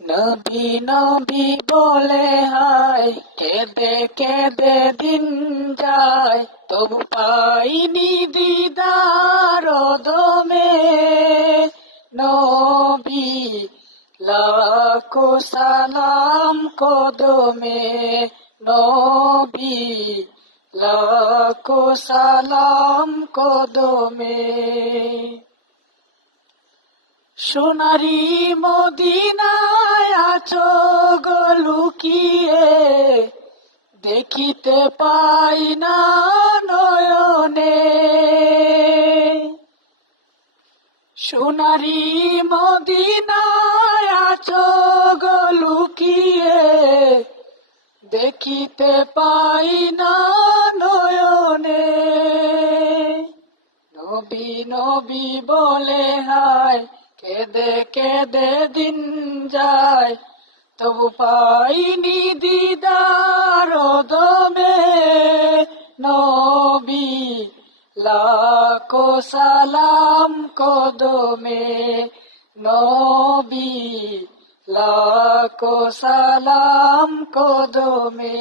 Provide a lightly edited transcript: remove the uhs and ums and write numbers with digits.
নবী নবী বলে হায়, কেঁদে কেঁদে দিন যায়, তবু পাইনি দিদার দমে। নবী লাখো সালাম কদমে, নবী লাখো সালাম কদমে। সোনারি মদিনায় আছো গো লুকিয়ে, দেখিতে পাই না নয়নে। সোনারি মদিনায় আছো গো লুকিয়ে, দেখিতে পাই না নয়নে। নবী নবী বলে হায়, কেঁদে কেঁদে দিন যায়, তবু পাইনি দিদার দমে। নবী লাখো সালাম কদমে, নবী লাখো সালাম কদমে।